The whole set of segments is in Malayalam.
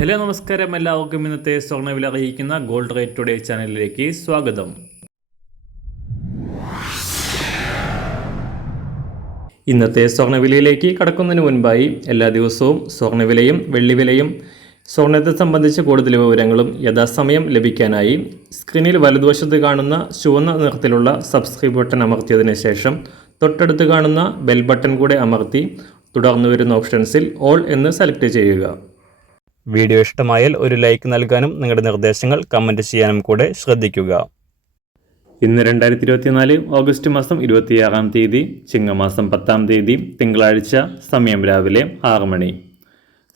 ഹലോ നമസ്കാരം, എല്ലാവർക്കും ഇന്നത്തെ സ്വർണ്ണവില അറിയിക്കുന്ന ഗോൾഡ് റേറ്റ് ടുഡേ ചാനലിലേക്ക് സ്വാഗതം. ഇന്നത്തെ സ്വർണ്ണവിലയിലേക്ക് കടക്കുന്നതിന് മുൻപായി എല്ലാ ദിവസവും സ്വർണ്ണവിലയും വെള്ളിവിലയും സ്വർണ്ണത്തെ സംബന്ധിച്ച കൂടുതൽ വിവരങ്ങളും യഥാസമയം ലഭിക്കാനായി സ്ക്രീനിൽ വലതുവശത്ത് കാണുന്ന ചുവന്ന നിറത്തിലുള്ള സബ്സ്ക്രൈബ് ബട്ടൺ അമർത്തിയതിനു ശേഷം തൊട്ടടുത്ത് കാണുന്ന ബെൽ ബട്ടൺ കൂടെ അമർത്തി തുടർന്ന് വരുന്ന ഓപ്ഷൻസിൽ ഓൾ എന്ന് സെലക്ട് ചെയ്യുക. വീഡിയോ ഇഷ്ടമായാൽ ഒരു ലൈക്ക് നൽകാനും നിങ്ങളുടെ നിർദ്ദേശങ്ങൾ കമൻറ്റ് ചെയ്യാനും കൂടെ ശ്രദ്ധിക്കുക. ഇന്ന് 2024 ഓഗസ്റ്റ് മാസം 26-ാം തീയതി, ചിങ്ങമാസം 10-ാം തീയതി, തിങ്കളാഴ്ച. സമയം രാവിലെ 6 മണി.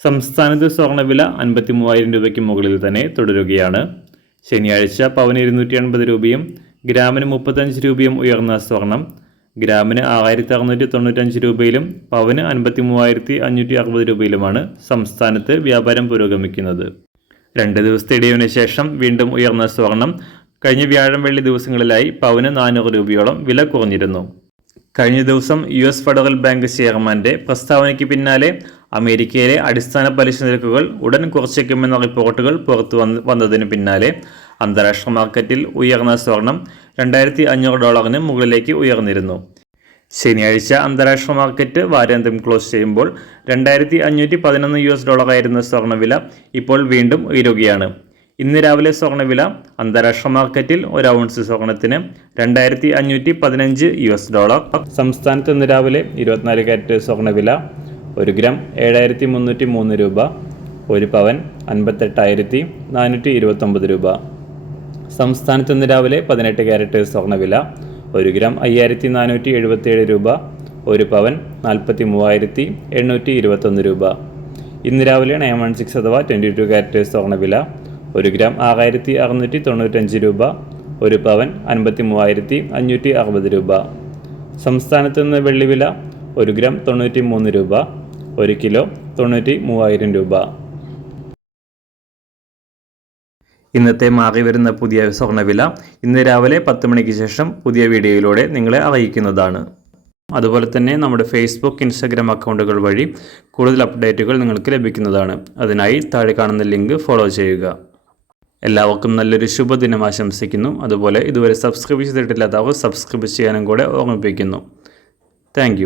സംസ്ഥാനത്ത് സ്വർണ്ണവില 53,000 രൂപയ്ക്ക് മുകളിൽ തന്നെ തുടരുകയാണ്. ശനിയാഴ്ച പവന് 280 രൂപയും ഗ്രാമിന് 35 രൂപയും ഉയർന്ന സ്വർണം ഗ്രാമിന് 6,695 രൂപയിലും പവന് 53,560 രൂപയിലുമാണ് സംസ്ഥാനത്ത് വ്യാപാരം പുരോഗമിക്കുന്നത്. 2 ദിവസത്തെ ഇടിവിന് ശേഷം വീണ്ടും ഉയർന്ന സ്വർണം കഴിഞ്ഞ വ്യാഴം വെള്ളി ദിവസങ്ങളിലായി പവന് 400 രൂപയോളം വില കുറഞ്ഞിരുന്നു. കഴിഞ്ഞ ദിവസം US ഫെഡറൽ ബാങ്ക് ചെയർമാന്റെ പ്രസ്താവനയ്ക്ക് പിന്നാലെ അമേരിക്കയിലെ അടിസ്ഥാന പലിശ നിരക്കുകൾ ഉടൻ കുറച്ചേക്കുമെന്ന റിപ്പോർട്ടുകൾ പുറത്തു വന്നതിന് പിന്നാലെ അന്താരാഷ്ട്ര മാർക്കറ്റിൽ ഉയർന്ന സ്വർണം $2,500 മുകളിലേക്ക് ഉയർന്നിരുന്നു. ശനിയാഴ്ച അന്താരാഷ്ട്ര മാർക്കറ്റ് വാരാന്ത്യം ക്ലോസ് ചെയ്യുമ്പോൾ $2,511 ആയിരുന്ന സ്വർണ്ണവില ഇപ്പോൾ വീണ്ടും ഉയരുകയാണ്. ഇന്ന് രാവിലെ സ്വർണ്ണവില അന്താരാഷ്ട്ര മാർക്കറ്റിൽ ഒരു ഔൺസ് സ്വർണത്തിന് $2,515. സംസ്ഥാനത്ത് ഇന്ന് രാവിലെ 24 കാരറ്റ് സ്വർണ്ണവില 1 ഗ്രാം 7,303 രൂപ, 1 പവൻ 58,429 രൂപ. സംസ്ഥാനത്ത് ഇന്ന് രാവിലെ 18 കാരറ്റ് സ്വർണ്ണവില 1 ഗ്രാം 5,477 രൂപ, 1 പവൻ 43,821 രൂപ. ഇന്ന് രാവിലെ 916 അഥവാ 22 കാരറ്റ് സ്വർണ്ണവില 1 ഗ്രാം 6,695 രൂപ, 1 പവൻ 53,560 രൂപ. സംസ്ഥാനത്ത് നിന്ന് വെള്ളിവില 1 ഗ്രാം 93 രൂപ, 1 കിലോ 93,000 രൂപ. ഇന്നത്തെ മാറി വരുന്ന പുതിയ സ്വർണ്ണവില ഇന്ന് രാവിലെ 10 മണിക്ക് ശേഷം പുതിയ വീഡിയോയിലൂടെ നിങ്ങളെ അറിയിക്കുന്നതാണ്. അതുപോലെ തന്നെ നമ്മുടെ ഫേസ്ബുക്ക്, ഇൻസ്റ്റാഗ്രാം അക്കൗണ്ടുകൾ വഴി കൂടുതൽ അപ്ഡേറ്റുകൾ നിങ്ങൾക്ക് ലഭിക്കുന്നതാണ്. അതിനായി താഴെ കാണുന്ന ലിങ്ക് ഫോളോ ചെയ്യുക. എല്ലാവർക്കും നല്ലൊരു ശുഭദിനം ആശംസിക്കുന്നു. അതുപോലെ ഇതുവരെ സബ്സ്ക്രൈബ് ചെയ്തിട്ടില്ലാത്തവർ സബ്സ്ക്രൈബ് ചെയ്യാനും കൂടെ ഓർമ്മിപ്പിക്കുന്നു. താങ്ക്